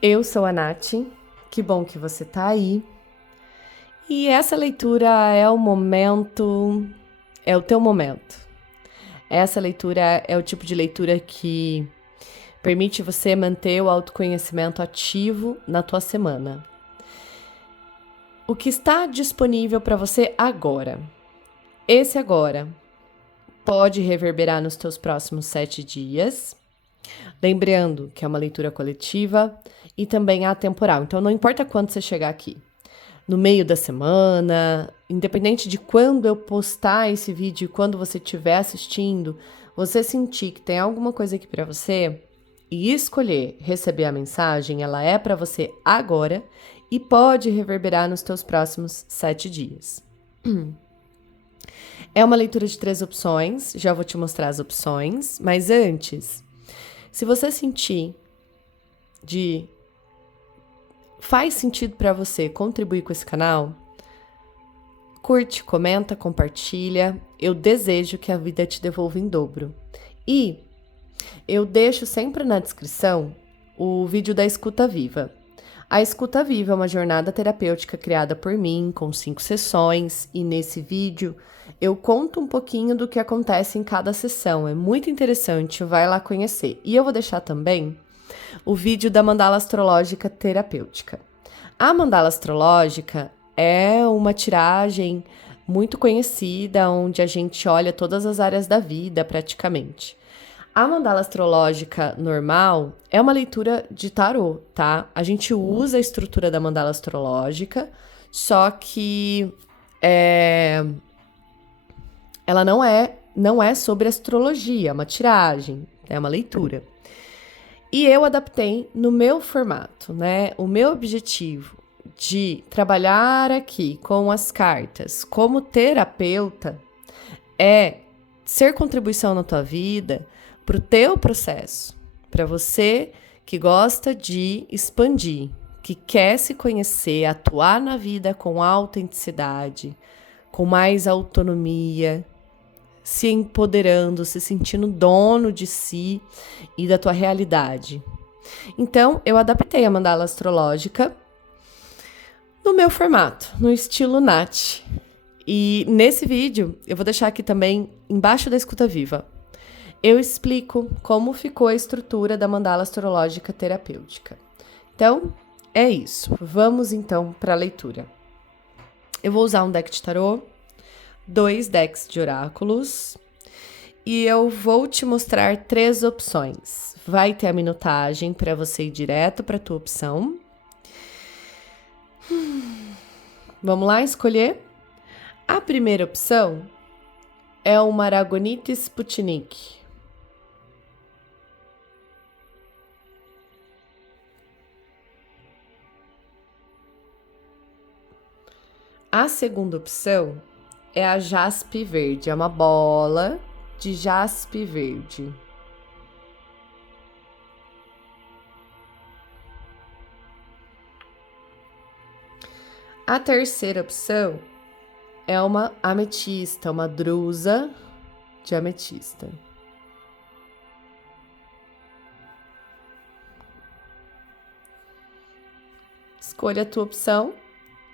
Eu sou a Nath, que bom que você tá aí. E essa leitura é o teu momento. Essa leitura é o tipo de leitura que permite você manter o autoconhecimento ativo na tua semana. O que está disponível para você agora? Esse agora pode reverberar nos teus próximos 7 dias. Lembrando que é uma leitura coletiva e também atemporal. Então, não importa quando você chegar aqui. No meio da semana, independente de quando eu postar esse vídeo e quando você estiver assistindo, você sentir que tem alguma coisa aqui para você e escolher receber a mensagem, ela é para você agora e pode reverberar nos teus próximos 7 dias. É uma leitura de 3 opções, já vou te mostrar as opções, mas antes, se você sentir faz sentido para você contribuir com esse canal, curte, comenta, compartilha. Eu desejo que a vida te devolva em dobro. E eu deixo sempre na descrição o vídeo da Escuta Viva. A Escuta Viva é uma jornada terapêutica criada por mim, com 5 sessões, e nesse vídeo eu conto um pouquinho do que acontece em cada sessão. É muito interessante, vai lá conhecer. E eu vou deixar também o vídeo da mandala astrológica terapêutica. A mandala astrológica é uma tiragem muito conhecida, onde a gente olha todas as áreas da vida, praticamente. A mandala astrológica normal é uma leitura de tarô, tá? A gente usa a estrutura da mandala astrológica, só que ela não é sobre astrologia, é uma tiragem, é uma leitura. E eu adaptei no meu formato, né? O meu objetivo de trabalhar aqui com as cartas como terapeuta é ser contribuição na tua vida, para o teu processo, para você que gosta de expandir, que quer se conhecer, atuar na vida com autenticidade, com mais autonomia, se empoderando, se sentindo dono de si e da tua realidade. Então, eu adaptei a mandala astrológica no meu formato, no estilo Nath. E nesse vídeo, eu vou deixar aqui também, embaixo da Escuta Viva, eu explico como ficou a estrutura da mandala astrológica terapêutica. Então, é isso. Vamos então para a leitura. Eu vou usar um deck de tarô, 2 decks de oráculos, e eu vou te mostrar 3 opções. Vai ter a minutagem para você ir direto para a tua opção. Vamos lá escolher? A primeira opção é uma Aragonite Sputnik. A segunda opção é a jaspe verde, é uma bola de jaspe verde. A terceira opção é uma ametista, uma drusa de ametista. Escolha a tua opção.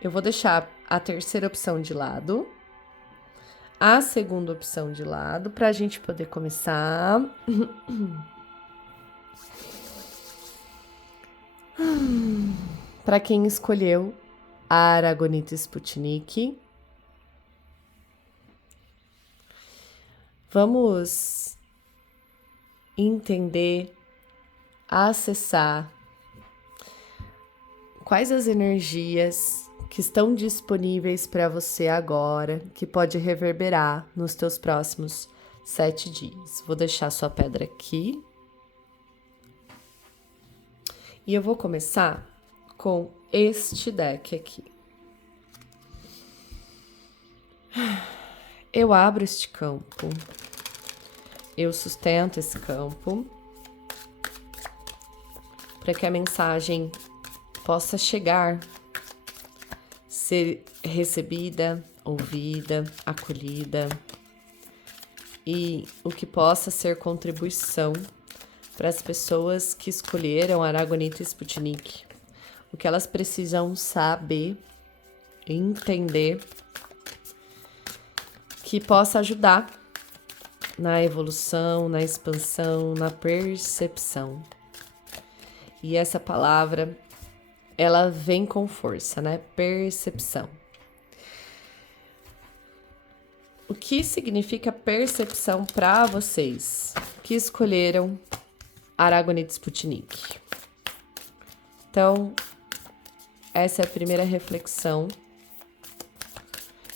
Eu vou deixar a terceira opção de lado, a segunda opção de lado, para a gente poder começar. Para quem escolheu a Aragonite Sputnik, vamos entender, acessar quais as energias que estão disponíveis para você agora, que pode reverberar nos teus próximos 7 dias. Vou deixar sua pedra aqui. E eu vou começar com este deck aqui. Eu abro este campo. Eu sustento esse campo para que a mensagem possa chegar, ser recebida, ouvida, acolhida, e o que possa ser contribuição para as pessoas que escolheram Aragonita e Sputnik. O que elas precisam saber, entender, que possa ajudar na evolução, na expansão, na percepção. E essa palavra, ela vem com força, né? Percepção. O que significa percepção para vocês que escolheram Aragonita e Sputnik? Então, essa é a primeira reflexão.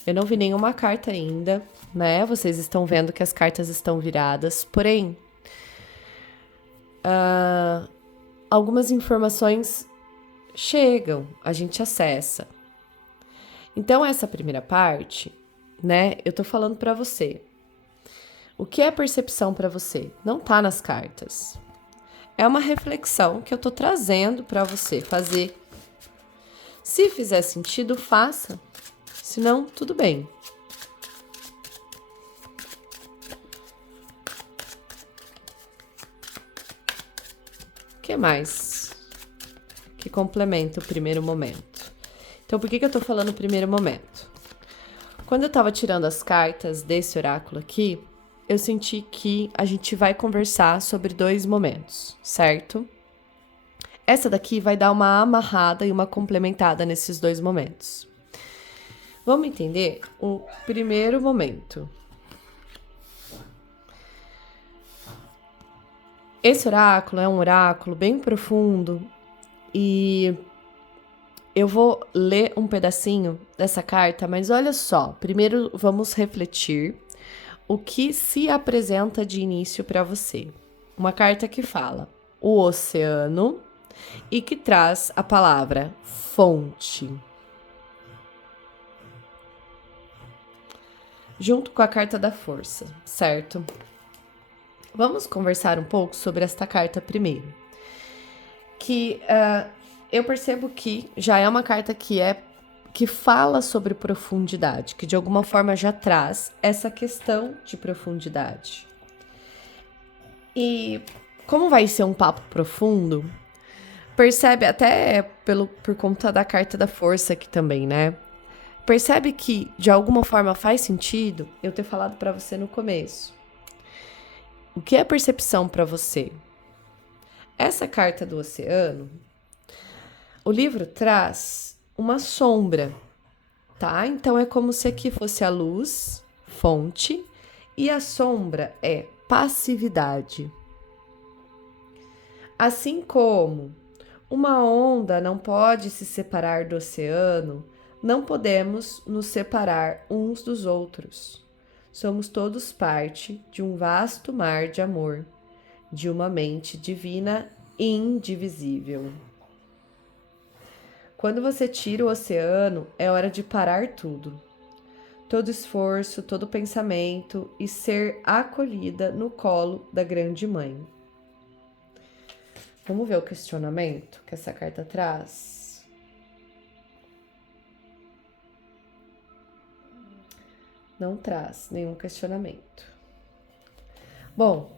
Eu não vi nenhuma carta ainda, né? Vocês estão vendo que as cartas estão viradas, porém, algumas informações chegam, a gente acessa. Então, essa primeira parte, né? Eu tô falando para você. O que é percepção para você? Não tá nas cartas. É uma reflexão que eu tô trazendo para você fazer. Se fizer sentido, faça. Se não, tudo bem. O que mais que complementa o primeiro momento? Então, por que eu tô falando primeiro momento? Quando eu tava tirando as cartas desse oráculo aqui, eu senti que a gente vai conversar sobre 2 momentos, certo? Essa daqui vai dar uma amarrada e uma complementada nesses 2 momentos. Vamos entender o primeiro momento. Esse oráculo é um oráculo bem profundo e eu vou ler um pedacinho dessa carta, mas olha só, primeiro vamos refletir o que se apresenta de início para você. Uma carta que fala o oceano e que traz a palavra fonte. Junto com a carta da força, certo? Vamos conversar um pouco sobre esta carta primeiro. Que eu percebo que já é uma carta que fala sobre profundidade, que de alguma forma já traz essa questão de profundidade. E como vai ser um papo profundo, percebe até por conta da carta da força aqui também, né? Percebe que de alguma forma faz sentido eu ter falado para você no começo. O que é percepção para você? Essa carta do oceano, o livro traz uma sombra, tá? Então é como se aqui fosse a luz, fonte, e a sombra é passividade. Assim como uma onda não pode se separar do oceano, não podemos nos separar uns dos outros. Somos todos parte de um vasto mar de amor, de uma mente divina indivisível. Quando você tira o oceano, é hora de parar tudo. Todo esforço, todo pensamento e ser acolhida no colo da grande mãe. Vamos ver o questionamento que essa carta traz? Não traz nenhum questionamento. Bom,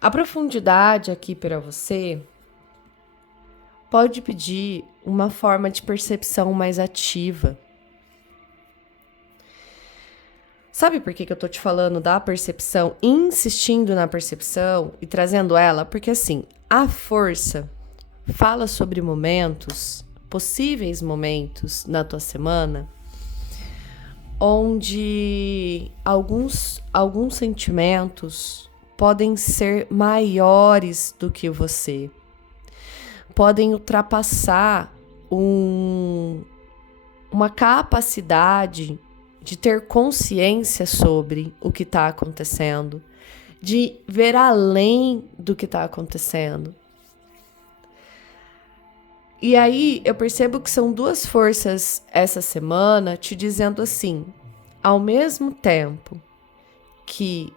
a profundidade aqui para você pode pedir uma forma de percepção mais ativa. Sabe por que eu tô te falando da percepção, insistindo na percepção e trazendo ela? Porque assim, a força fala sobre momentos, possíveis momentos na tua semana, onde alguns sentimentos podem ser maiores do que você, podem ultrapassar uma capacidade de ter consciência sobre o que está acontecendo, de ver além do que está acontecendo. E aí eu percebo que são 2 forças essa semana te dizendo assim, ao mesmo tempo que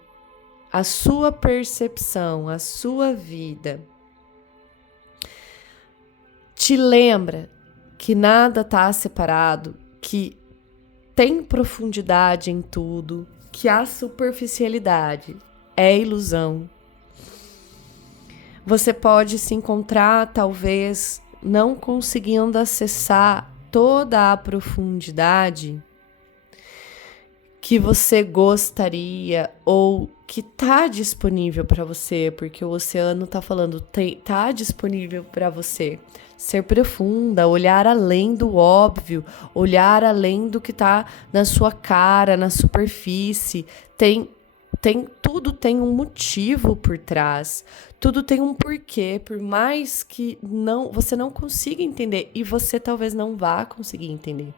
a sua percepção, a sua vida te lembra que nada está separado, que tem profundidade em tudo, que a superficialidade é ilusão. Você pode se encontrar, talvez, não conseguindo acessar toda a profundidade que você gostaria ou que está disponível para você, porque o oceano está falando, está disponível para você ser profunda, olhar além do óbvio, olhar além do que está na sua cara, na superfície. Tudo tem um motivo por trás, tudo tem um porquê, por mais que você não consiga entender, e você talvez não vá conseguir entender.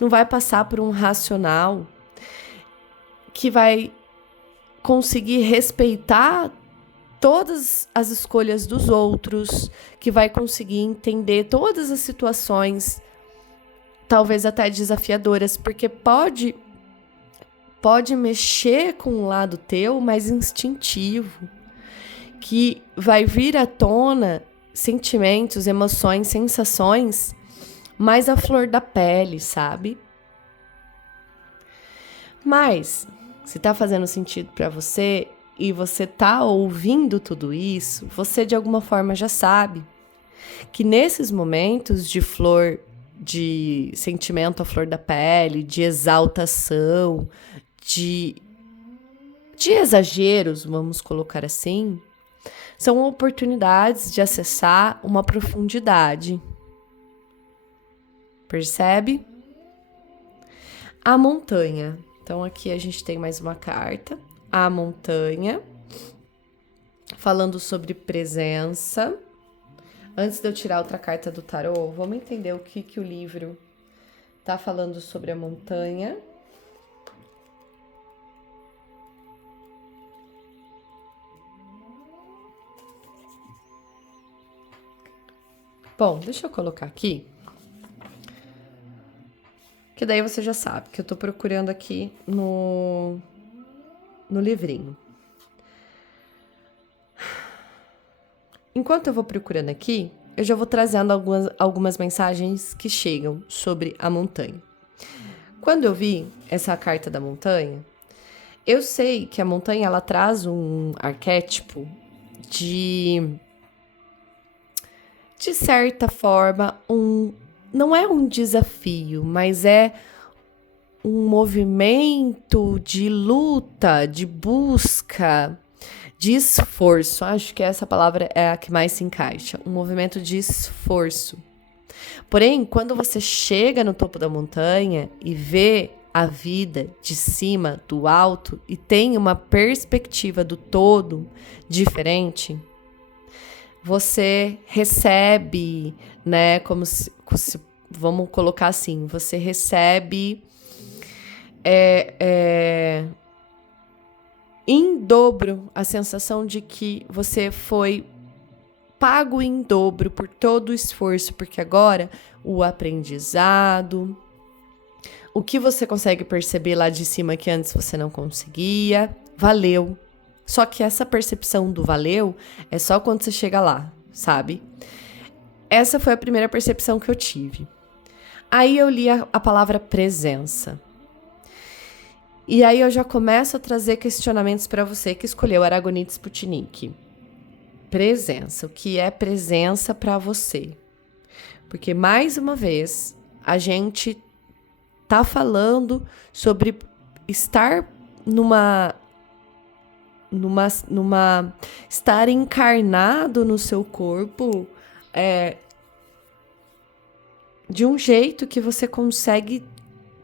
Não vai passar por um racional que vai conseguir respeitar todas as escolhas dos outros, que vai conseguir entender todas as situações, talvez até desafiadoras, porque pode mexer com um lado teu mais instintivo, que vai vir à tona sentimentos, emoções, sensações mais à flor da pele, sabe? Mas, se tá fazendo sentido para você e você tá ouvindo tudo isso, você de alguma forma já sabe que nesses momentos de flor, de sentimento à flor da pele, de exaltação, de exageros, vamos colocar assim, são oportunidades de acessar uma profundidade. Percebe? A montanha. Então aqui a gente tem mais uma carta. A montanha. Falando sobre presença. Antes de eu tirar outra carta do tarô, vamos entender o que o livro tá falando sobre a montanha. Bom, deixa eu colocar aqui. Que daí você já sabe que eu tô procurando aqui no livrinho. Enquanto eu vou procurando aqui, eu já vou trazendo algumas mensagens que chegam sobre a montanha. Quando eu vi essa carta da montanha, eu sei que a montanha ela traz um arquétipo de certa forma, não é um desafio, mas é um movimento de luta, de busca, de esforço. Acho que essa palavra é a que mais se encaixa. Um movimento de esforço. Porém, quando você chega no topo da montanha e vê a vida de cima, do alto, e tem uma perspectiva do todo diferente, você recebe, né, como se vamos colocar assim, você recebe em dobro a sensação de que você foi pago em dobro por todo o esforço, porque agora o aprendizado, o que você consegue perceber lá de cima que antes você não conseguia, valeu. Só que essa percepção do valeu é só quando você chega lá, sabe? Essa foi a primeira percepção que eu tive. Aí eu li a palavra presença. E aí eu já começo a trazer questionamentos para você que escolheu Aragonite Sputnik. Presença. O que é presença para você? Porque, mais uma vez, a gente tá falando sobre estar estar encarnado no seu corpo de um jeito que você consegue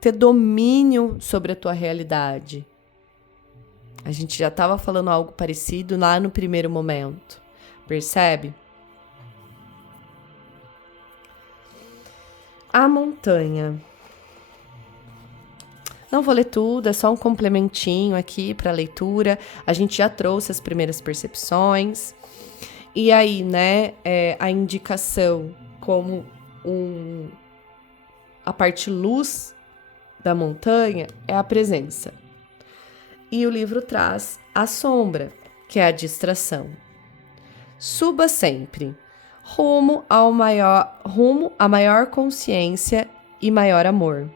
ter domínio sobre a tua realidade. A gente já estava falando algo parecido lá no primeiro momento. Percebe? A montanha. Não vou ler tudo, é só um complementinho aqui para a leitura. A gente já trouxe as primeiras percepções. E aí, né, a indicação como a parte luz da montanha é a presença. E o livro traz a sombra, que é a distração. Suba sempre, rumo à maior consciência e maior amor.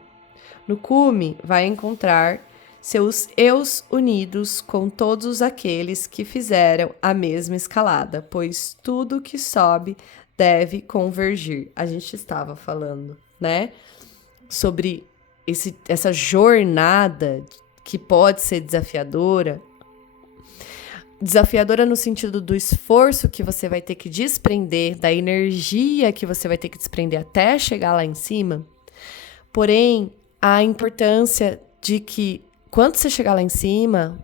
No cume, vai encontrar seus eus unidos com todos aqueles que fizeram a mesma escalada, pois tudo que sobe deve convergir. A gente estava falando, né, sobre essa jornada que pode ser desafiadora. Desafiadora no sentido do esforço que você vai ter que desprender, da energia que você vai ter que desprender até chegar lá em cima. Porém, a importância de que quando você chegar lá em cima,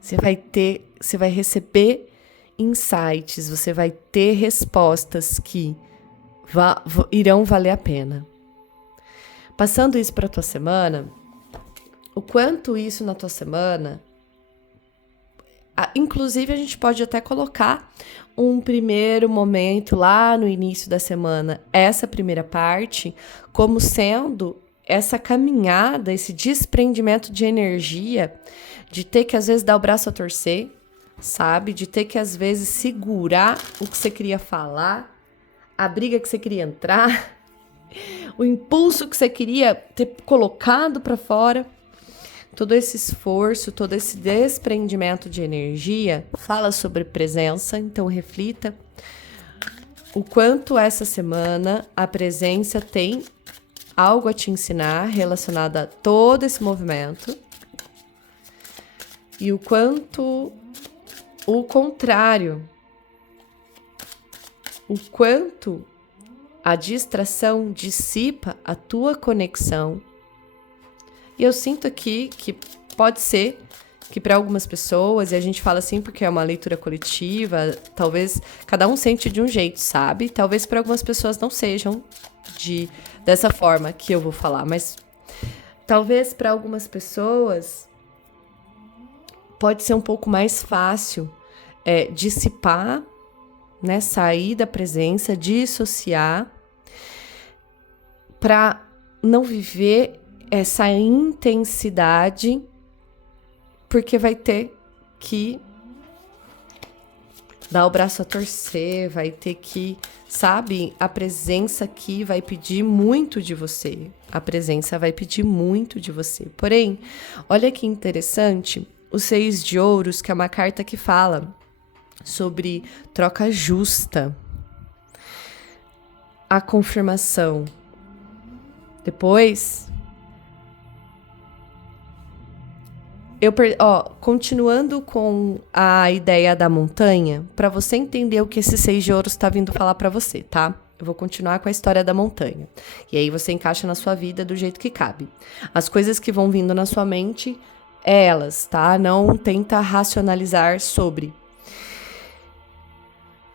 você vai receber insights, você vai ter respostas que irão valer a pena. Passando isso para a tua semana, o quanto isso na tua semana, inclusive a gente pode até colocar um primeiro momento lá no início da semana, essa primeira parte, como sendo essa caminhada, esse desprendimento de energia, de ter que às vezes dar o braço a torcer, sabe? De ter que às vezes segurar o que você queria falar, a briga que você queria entrar, o impulso que você queria ter colocado para fora. Todo esse esforço, todo esse desprendimento de energia fala sobre presença, então reflita o quanto essa semana a presença tem algo a te ensinar relacionado a todo esse movimento e o quanto o contrário, o quanto a distração dissipa a tua conexão. E eu sinto aqui que pode ser que para algumas pessoas, e a gente fala assim porque é uma leitura coletiva, talvez cada um sente de um jeito, sabe? Talvez para algumas pessoas não sejam dessa forma que eu vou falar, mas talvez para algumas pessoas pode ser um pouco mais fácil dissipar, né? Sair da presença, dissociar, para não viver essa intensidade, porque vai ter que dar o braço a torcer, vai ter que, sabe, a presença aqui vai pedir muito de você. A presença vai pedir muito de você. Porém, olha que interessante, o 6 de ouros, que é uma carta que fala sobre troca justa, a confirmação. Depois, continuando com a ideia da montanha, para você entender o que esse 6 de ouros está vindo falar para você, tá? Eu vou continuar com a história da montanha. E aí você encaixa na sua vida do jeito que cabe. As coisas que vão vindo na sua mente, elas, tá? Não tenta racionalizar sobre.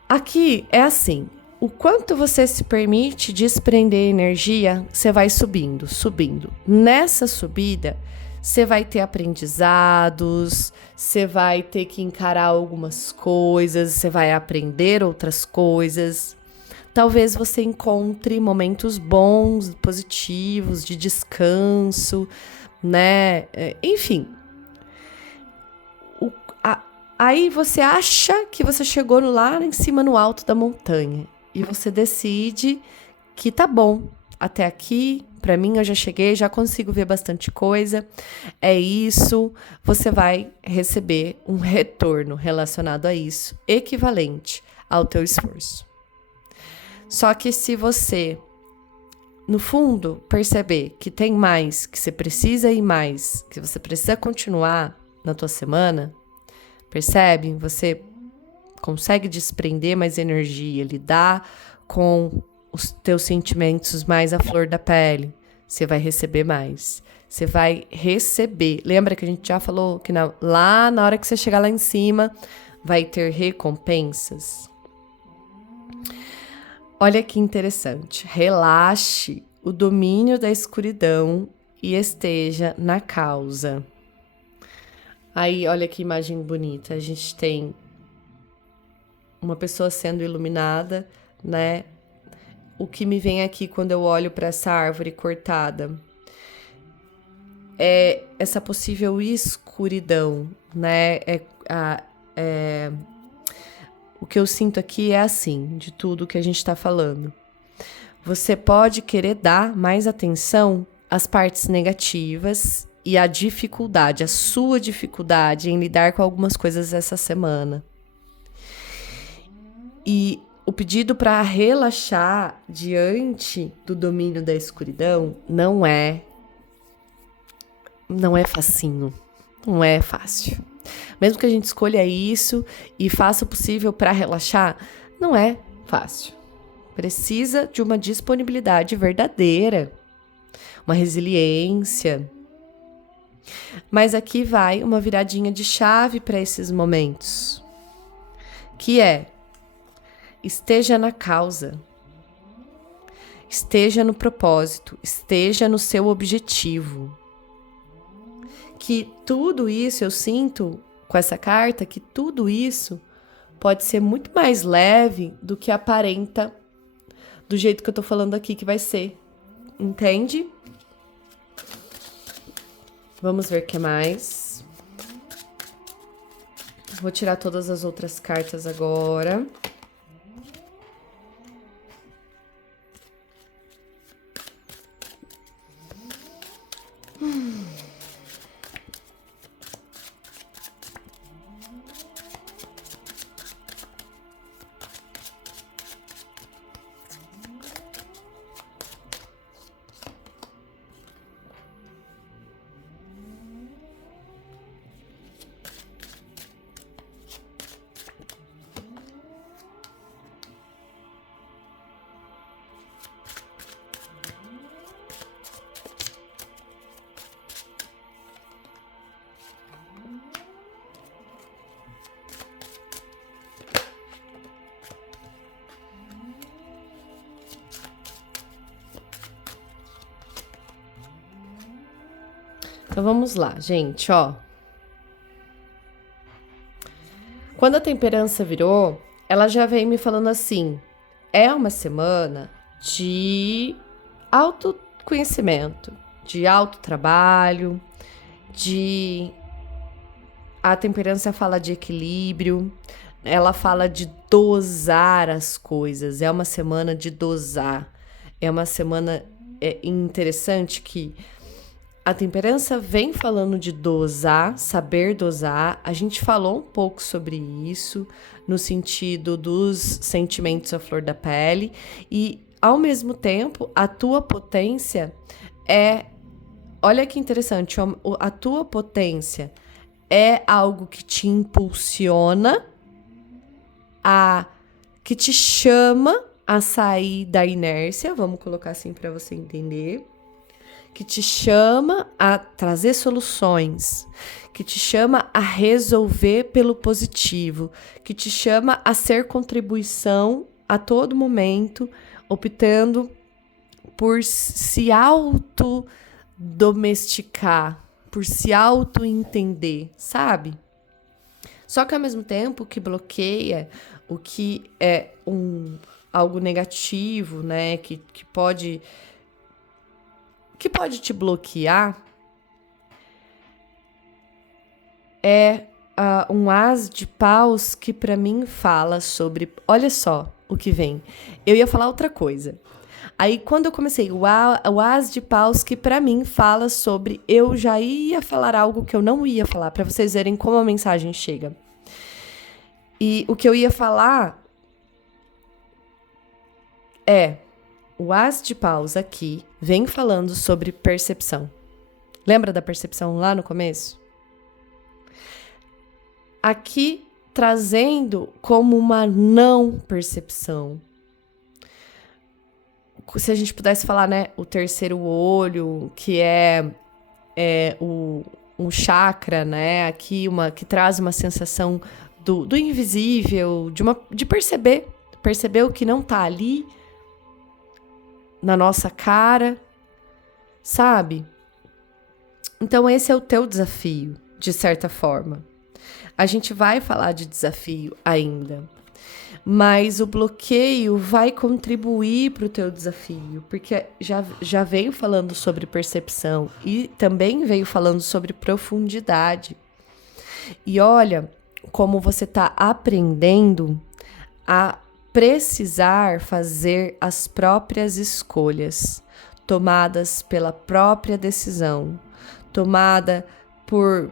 Aqui é assim, o quanto você se permite desprender energia, você vai subindo, subindo. Nessa subida, você vai ter aprendizados, você vai ter que encarar algumas coisas, você vai aprender outras coisas. Talvez você encontre momentos bons, positivos, de descanso, né? Enfim. Aí você acha que você chegou lá em cima, no alto da montanha. E você decide que tá bom. Até aqui, pra mim, eu já cheguei, já consigo ver bastante coisa. É isso. Você vai receber um retorno relacionado a isso, equivalente ao teu esforço. Só que se você, no fundo, perceber que tem mais, que você precisa ir mais, que você precisa continuar na tua semana, percebe? Você consegue desprender mais energia, lidar com os teus sentimentos mais à flor da pele, você vai receber mais. Você vai receber. Lembra que a gente já falou que lá na hora que você chegar lá em cima, vai ter recompensas? Olha que interessante. Relaxe o domínio da escuridão e esteja na causa. Aí, olha que imagem bonita. A gente tem uma pessoa sendo iluminada, né? O que me vem aqui quando eu olho para essa árvore cortada é essa possível escuridão, né? O que eu sinto aqui é assim, de tudo que a gente está falando. você pode querer dar mais atenção às partes negativas e à dificuldade, a sua dificuldade em lidar com algumas coisas essa semana. E o pedido para relaxar diante do domínio da escuridão não é facinho, não é fácil. Mesmo que a gente escolha isso e faça o possível para relaxar, não é fácil. Precisa de uma disponibilidade verdadeira, uma resiliência. Mas aqui vai uma viradinha de chave para esses momentos, que é: esteja na causa, esteja no propósito, esteja no seu objetivo. Que tudo isso, eu sinto com essa carta, que tudo isso pode ser muito mais leve do que aparenta do jeito que eu tô falando aqui que vai ser. Entende? Vamos ver o que mais. Vou tirar todas as outras cartas agora. Então vamos lá, gente, ó. Quando a temperança virou, ela já veio me falando assim: é uma semana de autoconhecimento, de autotrabalho, a temperança fala de equilíbrio, ela fala de dosar as coisas, é uma semana de dosar, é uma semana interessante que a temperança vem falando de dosar, saber dosar. A gente falou um pouco sobre isso no sentido dos sentimentos à flor da pele e, ao mesmo tempo, a tua potência é... Olha que interessante, a tua potência é algo que te impulsiona, que te chama a sair da inércia, vamos colocar assim para você entender, que te chama a trazer soluções, que te chama a resolver pelo positivo, que te chama a ser contribuição a todo momento, optando por se autodomesticar, por se auto-entender, sabe? Só que ao mesmo tempo o que bloqueia, o que é algo negativo, né, que pode te bloquear é um as de paus que para mim fala sobre... Olha só o que vem. Eu ia falar outra coisa. Aí quando eu comecei, o as de paus que para mim fala sobre... Eu já ia falar algo que eu não ia falar, para vocês verem como a mensagem chega. E o que eu ia falar é... O as de paus aqui vem falando sobre percepção. Lembra da percepção lá no começo? Aqui trazendo como uma não percepção. Se a gente pudesse falar, né, o terceiro olho, que é um chakra, né, aqui que traz uma sensação do invisível, de perceber o que não tá ali na nossa cara, sabe? Então esse é o teu desafio, de certa forma. A gente vai falar de desafio ainda, mas o bloqueio vai contribuir para o teu desafio, porque já veio falando sobre percepção e também veio falando sobre profundidade. E olha como você está aprendendo a precisar fazer as próprias escolhas, tomadas pela própria decisão, tomada por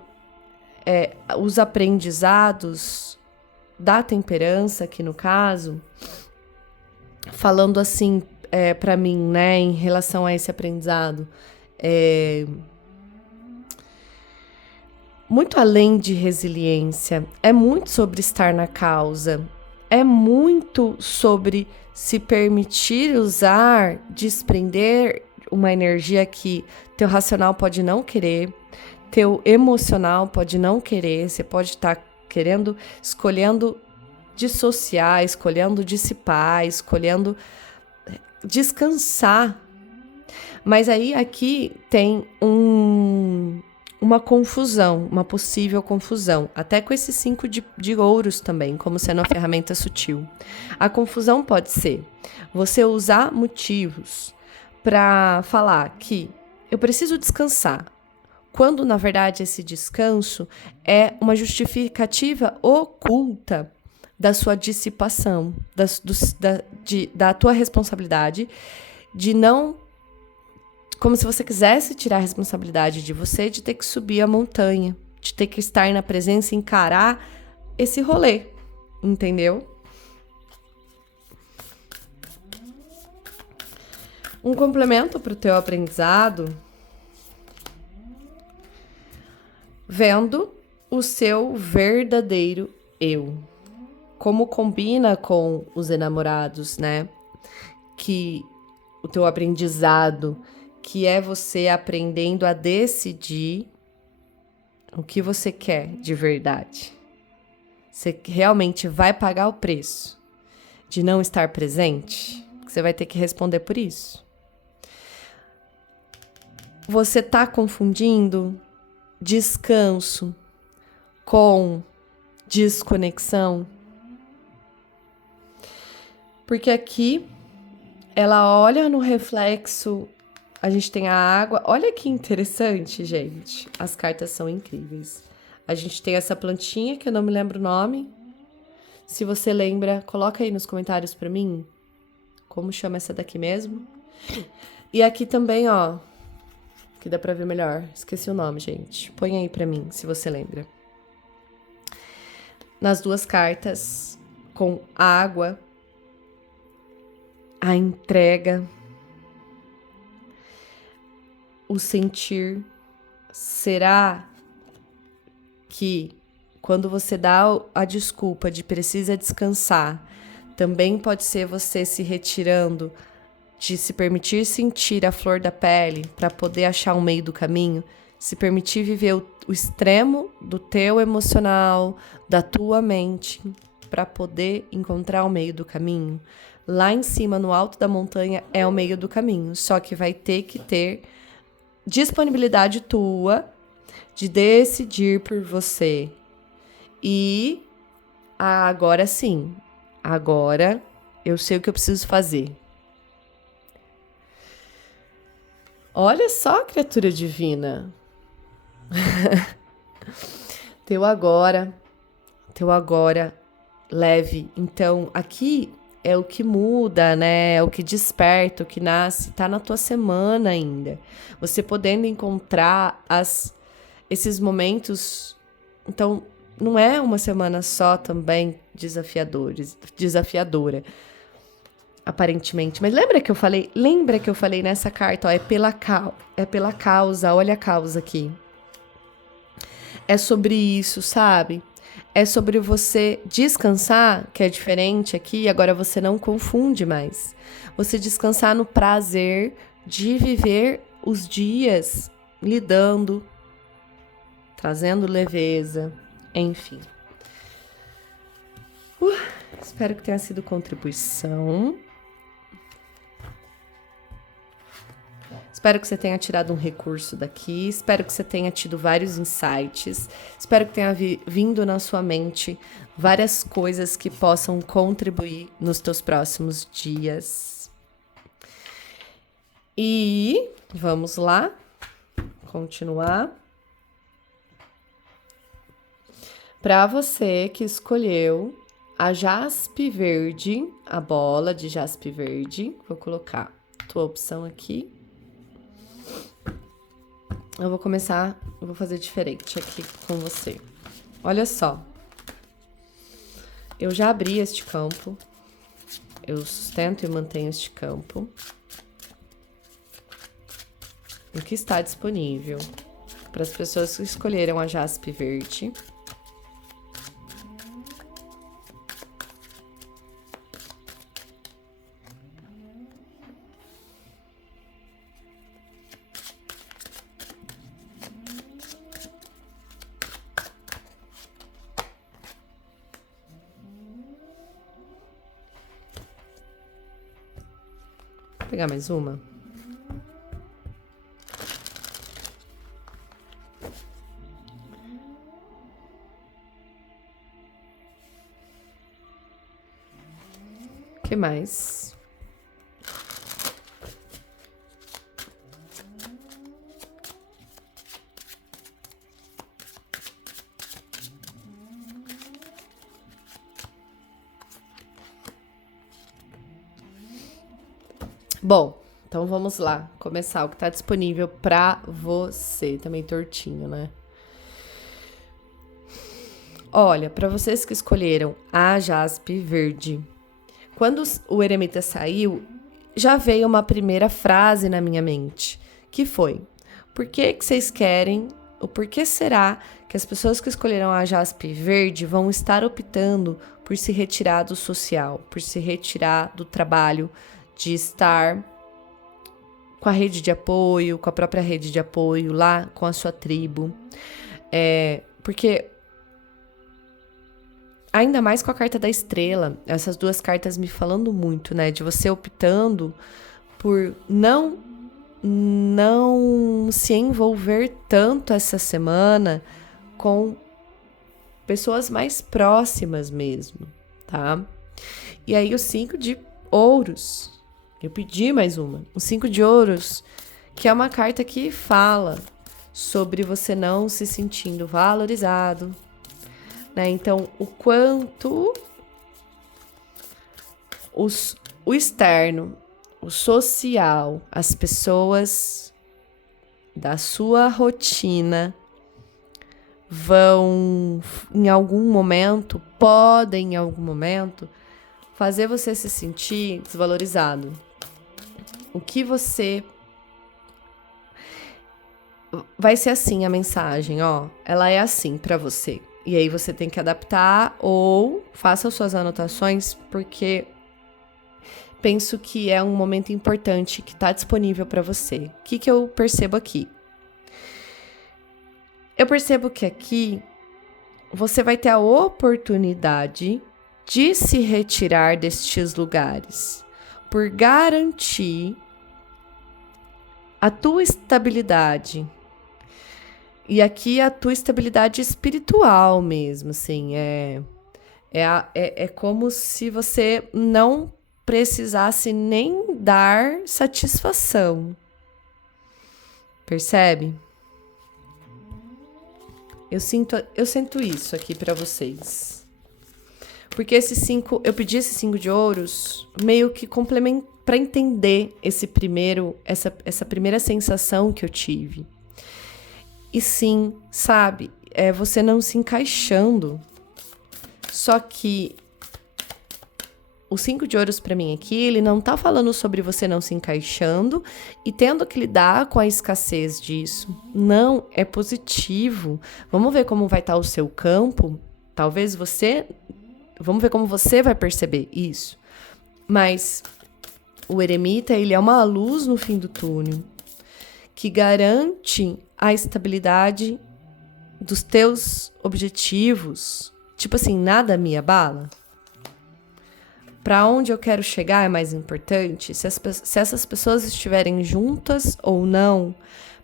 os aprendizados da temperança, aqui no caso, falando assim para mim, né, em relação a esse aprendizado, muito além de resiliência, é muito sobre estar na causa, é muito sobre se permitir usar, desprender uma energia que teu racional pode não querer, teu emocional pode não querer, você pode estar escolhendo dissociar, escolhendo dissipar, escolhendo descansar. Mas aí aqui tem uma confusão, uma possível confusão, até com esses 5 de ouros também, como sendo uma ferramenta sutil. A confusão pode ser você usar motivos para falar que eu preciso descansar, quando na verdade esse descanso é uma justificativa oculta da sua dissipação, da tua responsabilidade, de não... Como se você quisesse tirar a responsabilidade de você de ter que subir a montanha, de ter que estar na presença e encarar esse rolê, entendeu? Um complemento para o teu aprendizado, vendo o seu verdadeiro eu. Como combina com os enamorados, né? Que o teu aprendizado, que é você aprendendo a decidir o que você quer de verdade. Você realmente vai pagar o preço de não estar presente? Você vai ter que responder por isso. Você tá confundindo descanso com desconexão? Porque aqui ela olha no reflexo, a gente tem a água. Olha que interessante, gente. As cartas são incríveis. A gente tem essa plantinha que eu não me lembro o nome. Se você lembra, coloca aí nos comentários pra mim. Como chama essa daqui mesmo? E aqui também, ó, que dá pra ver melhor. Esqueci o nome, gente. Põe aí pra mim, se você lembra. Nas duas cartas, com a água, a entrega, o sentir. Será que quando você dá a desculpa de precisa descansar, também pode ser você se retirando de se permitir sentir a flor da pele para poder achar um meio do caminho, se permitir viver o extremo do teu emocional, da tua mente, para poder encontrar o meio do caminho? Lá em cima, no alto da montanha, é o meio do caminho, só que vai ter que ter disponibilidade tua de decidir por você. E agora sim, agora eu sei o que eu preciso fazer. Olha só, criatura divina. Teu agora leve. Então, aqui é o que muda, né? É o que desperta, o que nasce. Tá na tua semana ainda. Você podendo encontrar esses momentos. Então, não é uma semana só também desafiadora, aparentemente. Mas lembra que eu falei nessa carta, ó, é pela causa, olha a causa aqui. É sobre isso, sabe? É sobre você descansar, que é diferente aqui, agora você não confunde mais. Você descansar no prazer de viver os dias lidando, trazendo leveza, enfim. Espero que tenha sido contribuição. Espero que você tenha tirado um recurso daqui, espero que você tenha tido vários insights, espero que tenha vindo na sua mente várias coisas que possam contribuir nos teus próximos dias. E vamos lá, continuar. Para você que escolheu a jaspe verde, a bola de jaspe verde. Vou colocar a tua opção aqui. Eu vou fazer diferente aqui com você. Olha só. Eu já abri este campo. Eu sustento e mantenho este campo. O que está disponível para as pessoas que escolheram a jaspe verde. Vou pegar mais uma. O que mais? Bom, então vamos lá começar o que está disponível para você. Também tortinho, né? Olha, para vocês que escolheram a jaspe verde, quando o eremita saiu, já veio uma primeira frase na minha mente, que foi: por que vocês querem, ou por que será que as pessoas que escolheram a jaspe verde vão estar optando por se retirar do social, por se retirar do trabalho, de estar com a rede de apoio, com a própria rede de apoio, lá com a sua tribo? Porque, ainda mais com a carta da estrela, essas duas cartas me falando muito, né? De você optando por não se envolver tanto essa semana com pessoas mais próximas mesmo, tá? E aí o 5 de ouros. Eu pedi mais uma. O 5 de ouros, que é uma carta que fala sobre você não se sentindo valorizado, né? Então, o quanto o externo, o social, as pessoas da sua rotina vão, em algum momento, podem, em algum momento, fazer você se sentir desvalorizado. O que você... Vai ser assim a mensagem, ó. Ela é assim pra você. E aí você tem que adaptar ou faça suas anotações, porque penso que é um momento importante que tá disponível pra você. O que eu percebo aqui? Eu percebo que aqui você vai ter a oportunidade de se retirar destes lugares, por garantir a tua estabilidade. E aqui a tua estabilidade espiritual mesmo, assim, é como se você não precisasse nem dar satisfação. Percebe? Eu sinto isso aqui pra vocês. Porque eu pedi esse 5 de ouros meio que para entender essa primeira sensação que eu tive. E sim, sabe, você não se encaixando. Só que o 5 de ouros pra mim aqui, ele não tá falando sobre você não se encaixando e tendo que lidar com a escassez disso. Não, é positivo. Vamos ver como vai estar o seu campo. Vamos ver como você vai perceber isso. Mas o eremita, ele é uma luz no fim do túnel que garante a estabilidade dos teus objetivos. Tipo assim, nada me abala. Para onde eu quero chegar é mais importante. Se essas pessoas estiverem juntas ou não,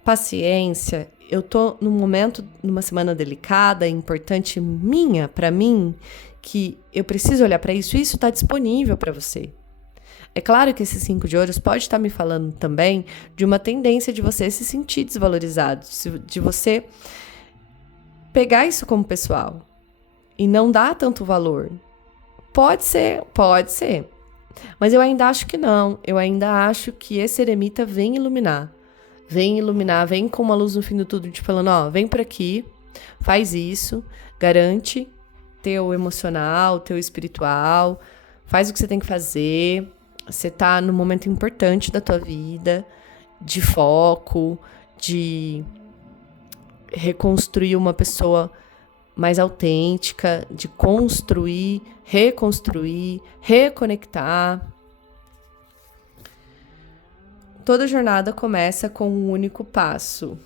paciência. Eu tô num momento, numa semana delicada, importante para mim, que eu preciso olhar para isso. Isso está disponível para você. É claro que esse 5 de ouros pode estar me falando também de uma tendência de você se sentir desvalorizado, de você pegar isso como pessoal e não dar tanto valor. Pode ser. Mas eu ainda acho que não. Eu ainda acho que esse eremita vem iluminar. Vem com uma luz no fim do túnel, te falando, ó, vem por aqui, faz isso, garante teu emocional, teu espiritual, faz o que você tem que fazer. Você tá num momento importante da tua vida, de foco, de reconstruir uma pessoa mais autêntica, de construir, reconstruir, reconectar. Toda jornada começa com um único passo.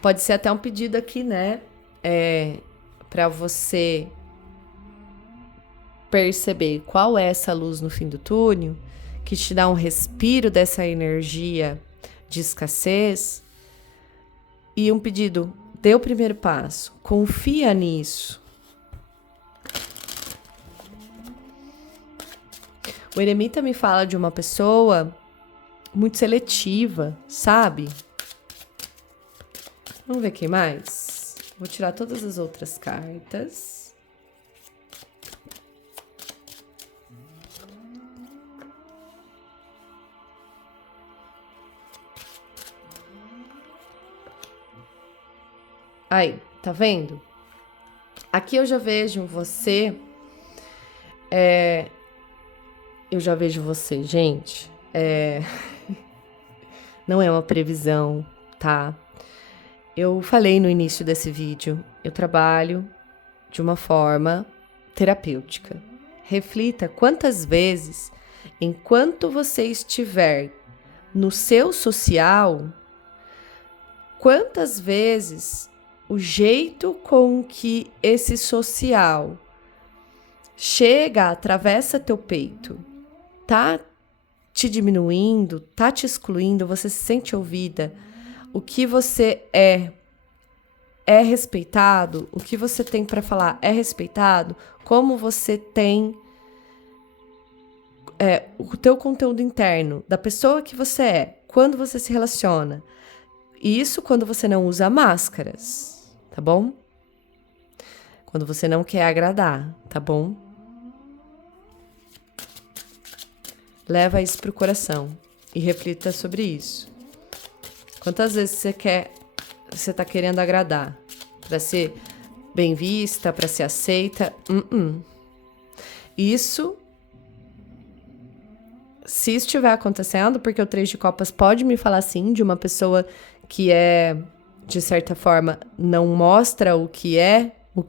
Pode ser até um pedido aqui, né? Para você perceber qual é essa luz no fim do túnel, que te dá um respiro dessa energia de escassez. E um pedido, dê o primeiro passo, confia nisso. O eremita me fala de uma pessoa muito seletiva, sabe? Vamos ver quem mais? Vou tirar todas as outras cartas. Aí, tá vendo? Aqui eu já vejo você. Eu já vejo você, gente. Não é uma previsão, tá? Eu falei no início desse vídeo, eu trabalho de uma forma terapêutica. Reflita quantas vezes, enquanto você estiver no seu social, quantas vezes o jeito com que esse social chega, atravessa teu peito, tá te diminuindo, tá te excluindo, você se sente ouvida, o que você é respeitado, o que você tem para falar é respeitado, como você tem o teu conteúdo interno, da pessoa que você é, quando você se relaciona. Isso quando você não usa máscaras, tá bom? Quando você não quer agradar, tá bom? Leva isso pro coração e reflita sobre isso. Quantas vezes você tá querendo agradar? Para ser bem vista, para ser aceita? Isso, se estiver acontecendo, porque o 3 de copas pode me falar assim, de uma pessoa que de certa forma, não mostra o que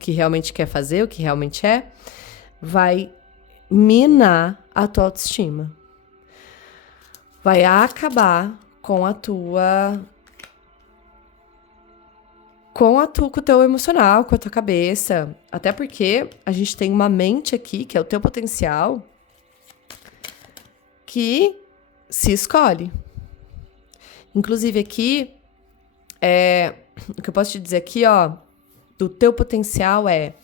realmente quer fazer, o que realmente vai minar a tua autoestima. Vai acabar com o teu emocional, com a tua cabeça. Até porque a gente tem uma mente aqui, que é o teu potencial, que se escolhe. Inclusive aqui, o que eu posso te dizer aqui, ó, do teu potencial é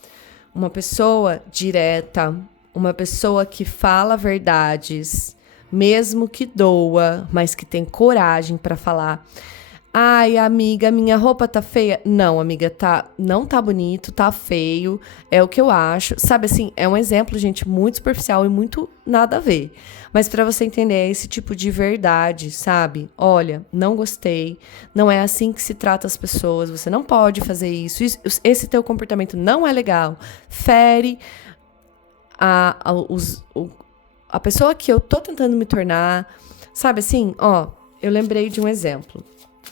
uma pessoa direta, uma pessoa que fala verdades, mesmo que doa, mas que tem coragem para falar. Ai, amiga, minha roupa tá feia. Não, amiga, não tá bonito, tá feio, é o que eu acho. Sabe assim, é um exemplo, gente, muito superficial e muito nada a ver. Mas para você entender esse tipo de verdade, sabe? Olha, não gostei, não é assim que se trata as pessoas, você não pode fazer isso, esse teu comportamento não é legal, fere a pessoa que eu tô tentando me tornar, sabe assim? Ó, eu lembrei de um exemplo.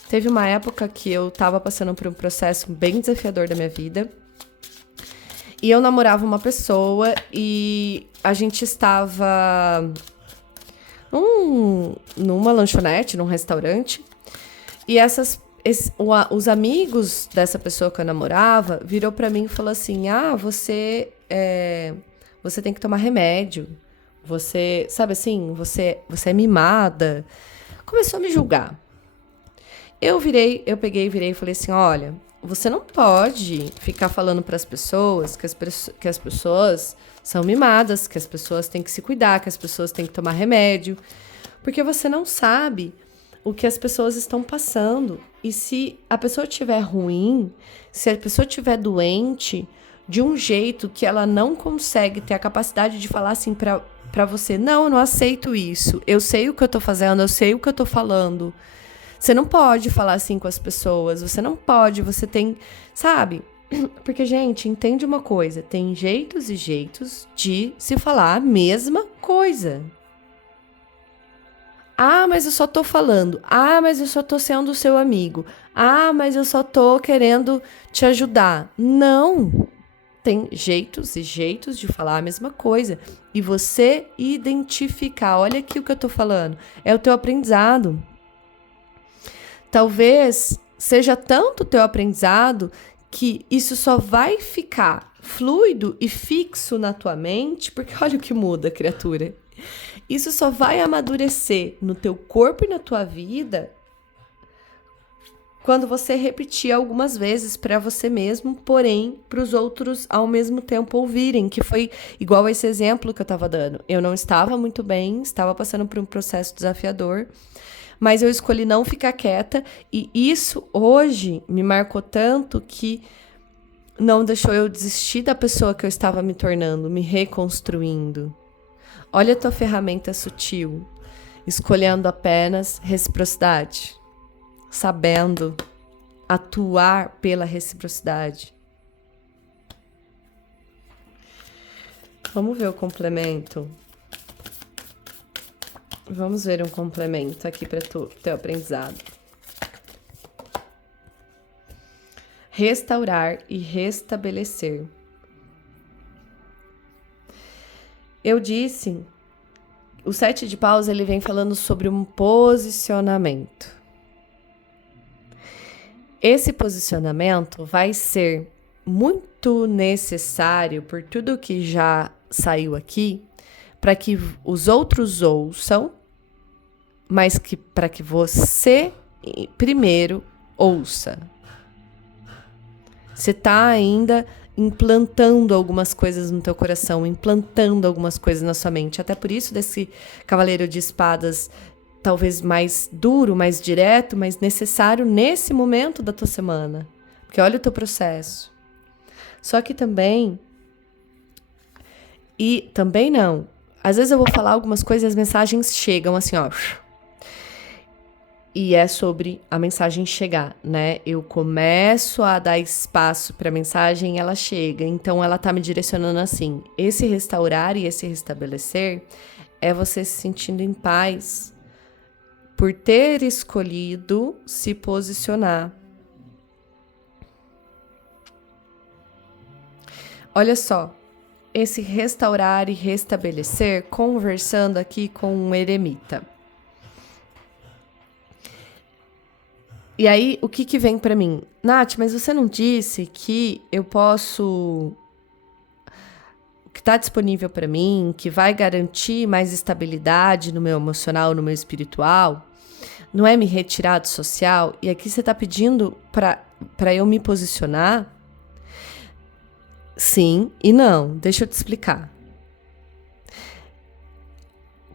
Teve uma época que eu tava passando por um processo bem desafiador da minha vida. E eu namorava uma pessoa e a gente estava numa lanchonete, num restaurante. E os amigos dessa pessoa que eu namorava virou pra mim e falou assim: você tem que tomar remédio. Você, sabe assim, você é mimada. Começou a me julgar. Eu peguei e virei e falei assim: olha, você não pode ficar falando para as pessoas que as pessoas são mimadas, que as pessoas têm que se cuidar, que as pessoas têm que tomar remédio, porque você não sabe o que as pessoas estão passando. E se a pessoa estiver ruim, se a pessoa estiver doente, de um jeito que ela não consegue ter a capacidade de falar assim pra você, não, eu não aceito isso, eu sei o que eu tô fazendo, eu sei o que eu tô falando. Você não pode falar assim com as pessoas, você não pode, você tem, sabe? Porque, gente, entende uma coisa, tem jeitos e jeitos de se falar a mesma coisa. Ah, mas eu só tô falando. Ah, mas eu só tô sendo seu amigo. Ah, mas eu só tô querendo te ajudar. Não! Tem jeitos e jeitos de falar a mesma coisa. E você identificar, olha aqui o que eu tô falando, é o teu aprendizado. Talvez seja tanto o teu aprendizado que isso só vai ficar fluido e fixo na tua mente, porque olha o que muda, criatura. Isso só vai amadurecer no teu corpo e na tua vida quando você repetir algumas vezes para você mesmo, porém para os outros ao mesmo tempo ouvirem, que foi igual esse exemplo que eu estava dando. Eu não estava muito bem, estava passando por um processo desafiador, mas eu escolhi não ficar quieta e isso hoje me marcou tanto que não deixou eu desistir da pessoa que eu estava me tornando, me reconstruindo. Olha a tua ferramenta sutil, escolhendo apenas reciprocidade, sabendo atuar pela reciprocidade. Vamos ver o complemento. Vamos ver um complemento aqui para teu aprendizado. Restaurar e restabelecer. Eu disse, o 7 de paus ele vem falando sobre um posicionamento. Esse posicionamento vai ser muito necessário por tudo que já saiu aqui, para que os outros ouçam, mas que para que você primeiro ouça. Você está ainda implantando algumas coisas no teu coração, implantando algumas coisas na sua mente. Até por isso desse cavaleiro de espadas talvez mais duro, mais direto, mais necessário nesse momento da tua semana. Porque olha o teu processo. Só que também... E também não. Às vezes eu vou falar algumas coisas e as mensagens chegam assim, ó... E é sobre a mensagem chegar, né? Eu começo a dar espaço para a mensagem e ela chega. Então, ela tá me direcionando assim. Esse restaurar e esse restabelecer é você se sentindo em paz por ter escolhido se posicionar. Olha só, esse restaurar e restabelecer, conversando aqui com um eremita. E aí, o que vem pra mim? Nath, mas você não disse que eu posso... O que tá disponível pra mim, que vai garantir mais estabilidade no meu emocional, no meu espiritual, não é me retirar do social? E aqui você tá pedindo pra eu me posicionar? Sim e não. Deixa eu te explicar.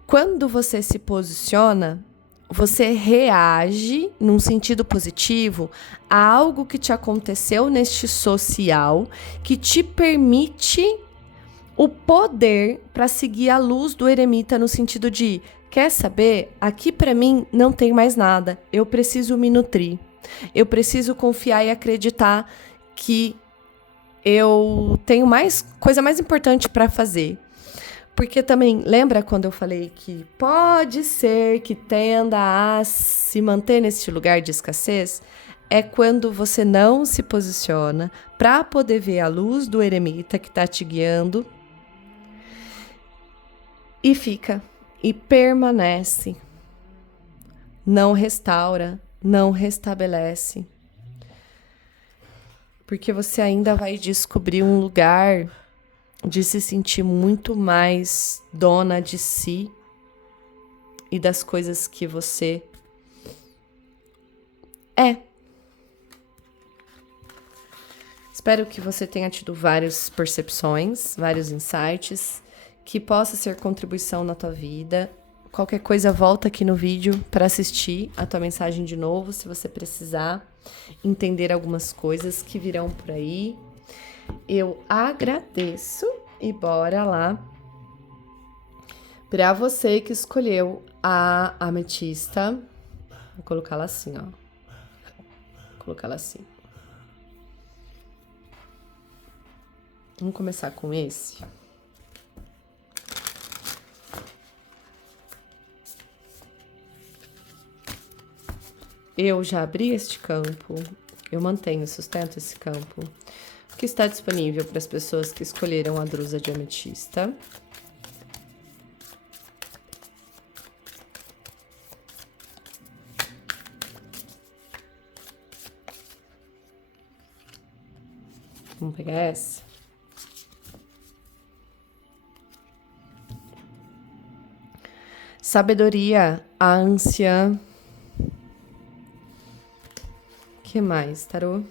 Quando você se posiciona... Você reage num sentido positivo a algo que te aconteceu neste social que te permite o poder para seguir a luz do eremita no sentido de, quer saber? Aqui para mim não tem mais nada. Eu preciso me nutrir. Eu preciso confiar e acreditar que eu tenho coisa mais importante para fazer. Porque também, lembra quando eu falei que pode ser que tenda a se manter nesse lugar de escassez? É quando você não se posiciona para poder ver a luz do eremita que está te guiando e fica, e permanece. Não restaura, não restabelece. Porque você ainda vai descobrir um lugar de se sentir muito mais dona de si e das coisas que você é. Espero que você tenha tido várias percepções, vários insights, que possa ser contribuição na tua vida, Qualquer coisa, volta aqui no vídeo para assistir a tua mensagem de novo, se você precisar entender algumas coisas que virão por aí. Eu agradeço e bora lá para você que escolheu a ametista. Vou colocar ela assim, ó. Vou colocar ela assim. Vamos começar com esse. Eu já abri este campo, eu mantenho, sustento esse campo, que está disponível para as pessoas que escolheram a drusa de ametista. Vamos pegar essa? Sabedoria, a ânsia. Que mais, tarô?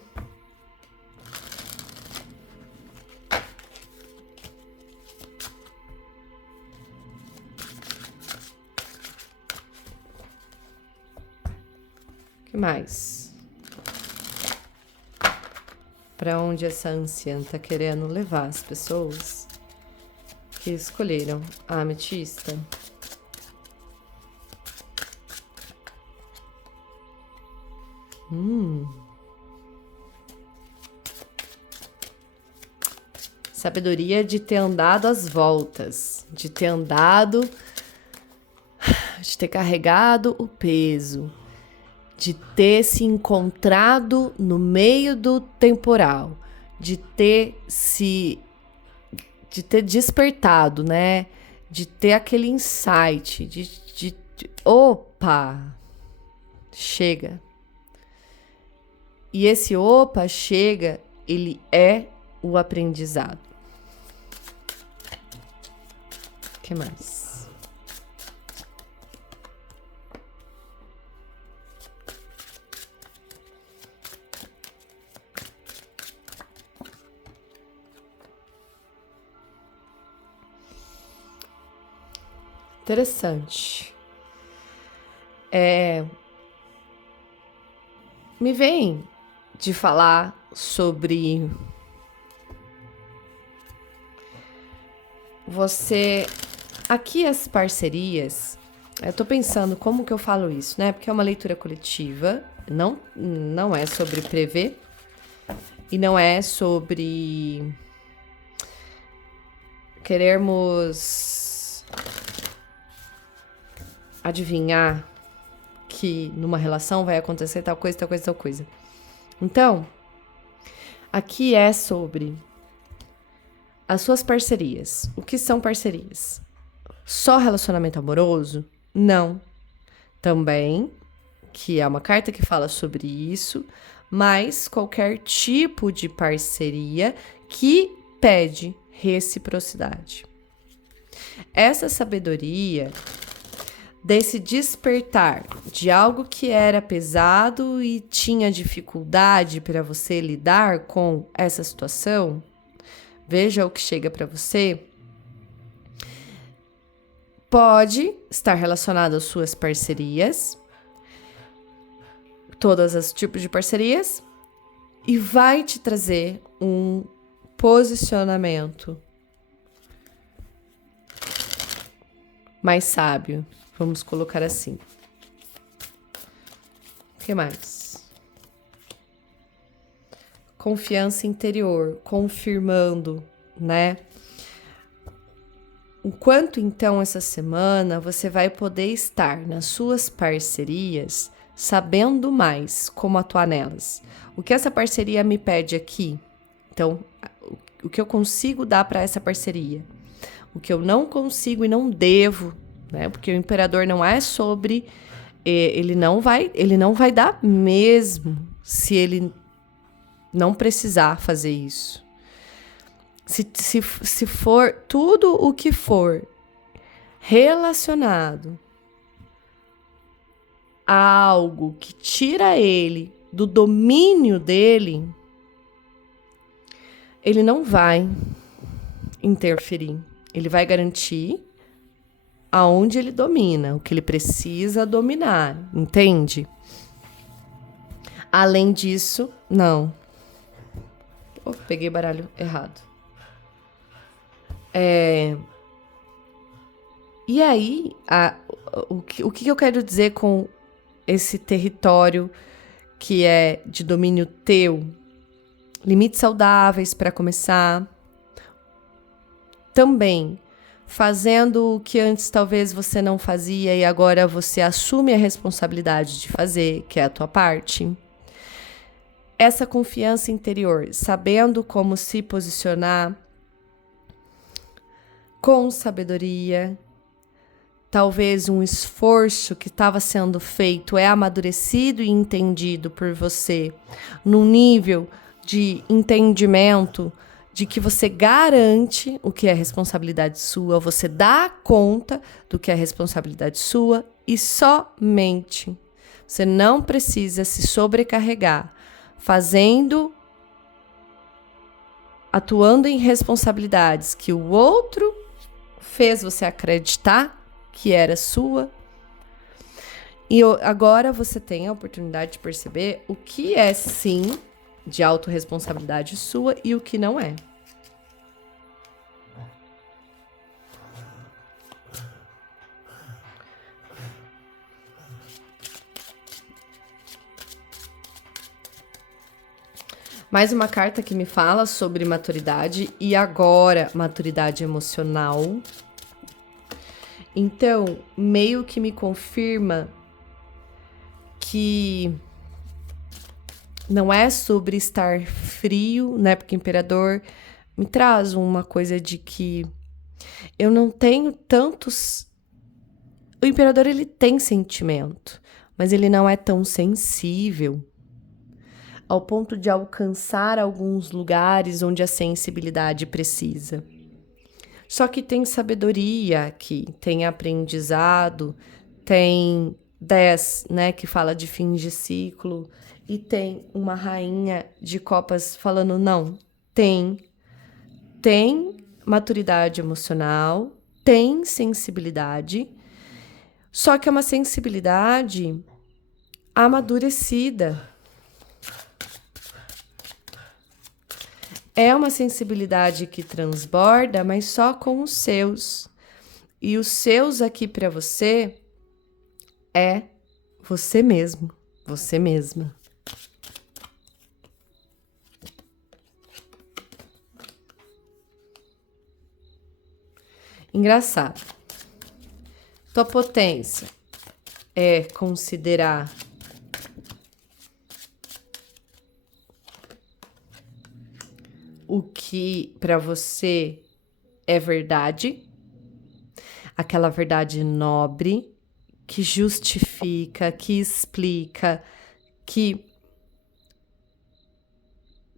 Que mais? Para onde essa anciã tá querendo levar as pessoas que escolheram a ametista? Sabedoria de ter andado às voltas, de ter carregado o peso, de ter se encontrado no meio do temporal, de ter despertado, né? De ter aquele insight, opa, chega. E esse opa, chega, ele é o aprendizado. O que mais? Interessante. Me vem de falar sobre você. Aqui as parcerias, eu tô pensando como que eu falo isso, né? Porque é uma leitura coletiva, não é sobre prever e não é sobre querermos adivinhar que numa relação vai acontecer tal coisa, tal coisa, tal coisa. Então, aqui é sobre as suas parcerias. O que são parcerias? Só relacionamento amoroso? Não. Também, que é uma carta que fala sobre isso, mas qualquer tipo de parceria que pede reciprocidade. Essa sabedoria desse despertar de algo que era pesado e tinha dificuldade para você lidar com essa situação, veja o que chega para você, pode estar relacionado às suas parcerias, todos os tipos de parcerias, e vai te trazer um posicionamento mais sábio, vamos colocar assim. O que mais? Confiança interior, confirmando, né? O quanto, então, essa semana você vai poder estar nas suas parcerias sabendo mais como atuar nelas. O que essa parceria me pede aqui? Então, o que eu consigo dar para essa parceria? O que eu não consigo e não devo, né? Porque o imperador não é sobre... Ele não vai dar mesmo se ele não precisar fazer isso. Se for tudo o que for relacionado a algo que tira ele do domínio dele, ele não vai interferir. Ele vai garantir aonde ele domina, o que ele precisa dominar, entende? Além disso, não. Oh, peguei baralho errado. E aí, o que eu quero dizer com esse território que é de domínio teu? Limites saudáveis para começar. Também fazendo o que antes talvez você não fazia e agora você assume a responsabilidade de fazer, que é a tua parte. Essa confiança interior, sabendo como se posicionar com sabedoria. Talvez um esforço que estava sendo feito é amadurecido e entendido por você num nível de entendimento de que você garante o que é responsabilidade sua, você dá conta do que é responsabilidade sua e somente. Você não precisa se sobrecarregar atuando em responsabilidades que o outro fez você acreditar que era sua. E agora você tem a oportunidade de perceber o que é sim de autorresponsabilidade sua e o que não é. Mais uma carta que me fala sobre maturidade e agora maturidade emocional. Então, meio que me confirma que não é sobre estar frio, né? Porque o imperador me traz uma coisa de que eu não tenho tantos... O imperador, ele tem sentimento, mas ele não é tão sensível ao ponto de alcançar alguns lugares onde a sensibilidade precisa. Só que tem sabedoria aqui, tem aprendizado, tem 10, né, que fala de fim de ciclo, e tem uma rainha de copas falando não, tem maturidade emocional, tem sensibilidade, só que é uma sensibilidade amadurecida. É uma sensibilidade que transborda, mas só com os seus. E os seus aqui para você é você mesmo, você mesma. Engraçado. Tua potência é considerar o que para você é verdade, aquela verdade nobre, que justifica, que explica, que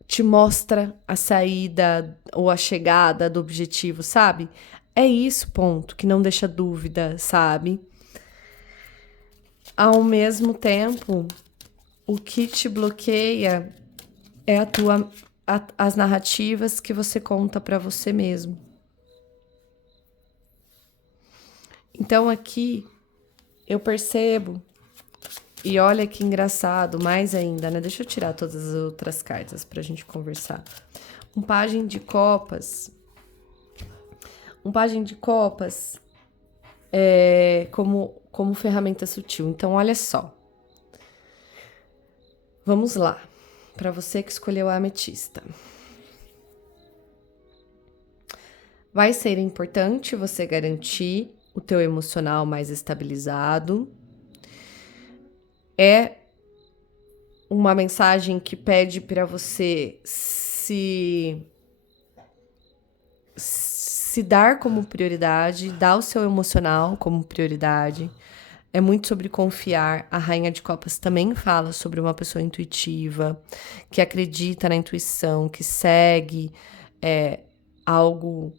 te mostra a saída ou a chegada do objetivo, sabe? É isso, ponto, que não deixa dúvida, sabe? Ao mesmo tempo, o que te bloqueia é as narrativas que você conta para você mesmo. Então aqui eu percebo, e olha que engraçado, mais ainda, né? Deixa eu tirar todas as outras cartas pra gente conversar. Um pajem de copas. Um pajem de copas é como ferramenta sutil. Então, olha só. Vamos lá. Para você que escolheu a ametista. Vai ser importante você garantir o teu emocional mais estabilizado. É uma mensagem que pede para você se dar como prioridade, dar o seu emocional como prioridade. É muito sobre confiar. A Rainha de Copas também fala sobre uma pessoa intuitiva, que acredita na intuição, que segue algo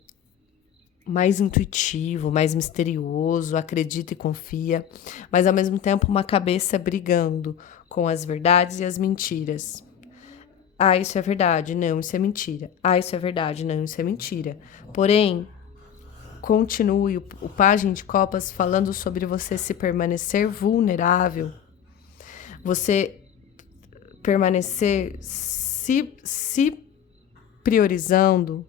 mais intuitivo, mais misterioso, acredita e confia, mas ao mesmo tempo uma cabeça brigando com as verdades e as mentiras. Ah, isso é verdade, não, isso é mentira. Ah, isso é verdade, não, isso é mentira. Porém, continue o Pajem de Copas falando sobre você se permanecer vulnerável, você permanecer se priorizando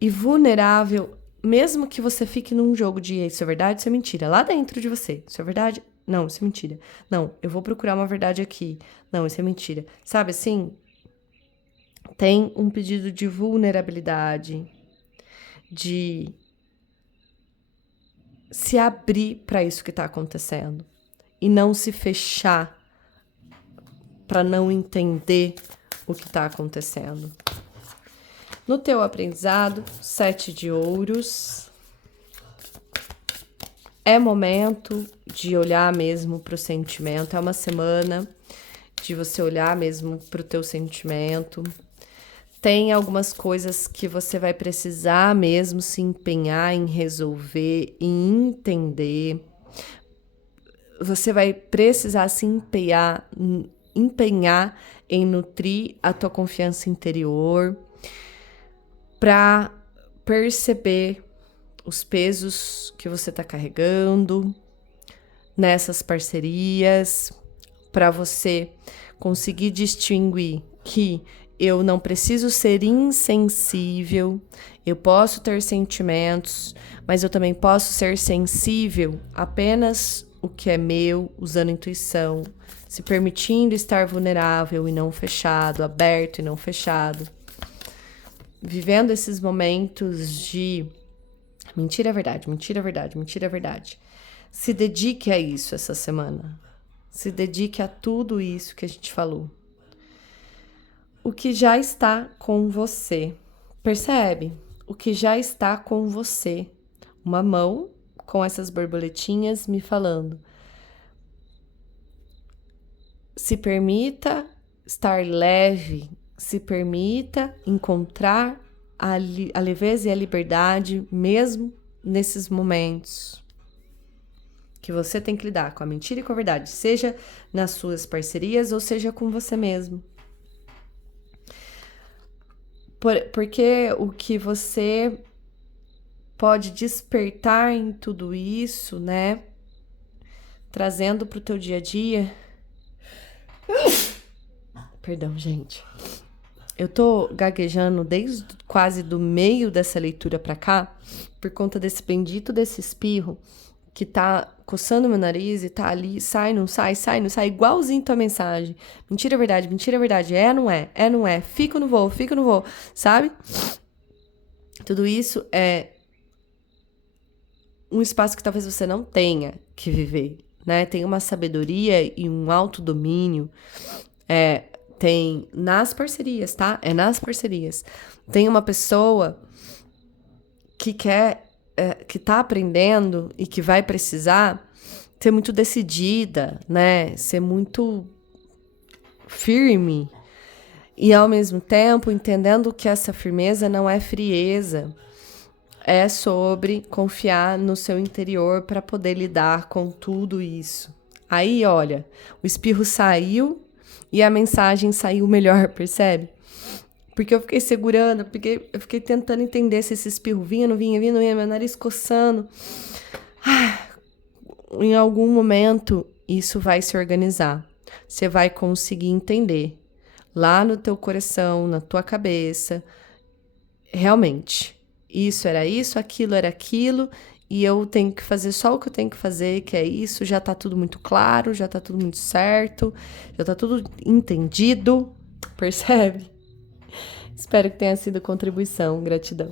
e vulnerável, mesmo que você fique num jogo de isso é verdade, isso é mentira, lá dentro de você, isso é verdade, não, isso é mentira, não, eu vou procurar uma verdade aqui, não, isso é mentira, sabe assim? Tem um pedido de vulnerabilidade, de se abrir para isso que está acontecendo e não se fechar para não entender o que está acontecendo. No teu aprendizado, 7 de ouros. É momento de olhar mesmo para o sentimento. É uma semana de você olhar mesmo para o teu sentimento. Tem algumas coisas que você vai precisar mesmo se empenhar em resolver, em entender. Você vai precisar se empenhar em nutrir a tua confiança interior para perceber os pesos que você está carregando nessas parcerias, para você conseguir distinguir que eu não preciso ser insensível, eu posso ter sentimentos, mas eu também posso ser sensível apenas o que é meu, usando intuição, se permitindo estar vulnerável e não fechado, aberto e não fechado. Vivendo esses momentos de mentira é verdade, mentira é verdade, mentira é verdade. Se dedique a isso essa semana. Se dedique a tudo isso que a gente falou. O que já está com você. Percebe? O que já está com você. Uma mão com essas borboletinhas me falando. Se permita estar leve. Se permita encontrar a leveza e a liberdade mesmo nesses momentos que você tem que lidar com a mentira e com a verdade, seja nas suas parcerias ou seja com você mesmo. Porque o que você pode despertar em tudo isso, né? Trazendo para o teu dia a dia. Perdão, gente. Eu tô gaguejando desde quase do meio dessa leitura pra cá, por conta desse bendito desse espirro que tá coçando meu nariz e tá ali, sai, não sai, igualzinho tua mensagem. Mentira, é verdade, é, não é, fica ou não vou, sabe? Tudo isso é um espaço que talvez você não tenha que viver, né? Tem uma sabedoria e um autodomínio, tem nas parcerias, tá? É nas parcerias. Tem uma pessoa que que tá aprendendo e que vai precisar ser muito decidida, né? Ser muito firme. E ao mesmo tempo entendendo que essa firmeza não é frieza. É sobre confiar no seu interior para poder lidar com tudo isso. Aí, olha, o espirro saiu e a mensagem saiu melhor, percebe? Porque eu fiquei segurando, eu fiquei tentando entender se esse espirro vinha, não vinha, meu nariz coçando. Em algum momento, isso vai se organizar. Você vai conseguir entender lá no teu coração, na tua cabeça, realmente, isso era isso, aquilo era aquilo, e eu tenho que fazer só o que eu tenho que fazer, que é isso, já tá tudo muito claro, já tá tudo muito certo, já tá tudo entendido, percebe? Espero que tenha sido contribuição, gratidão.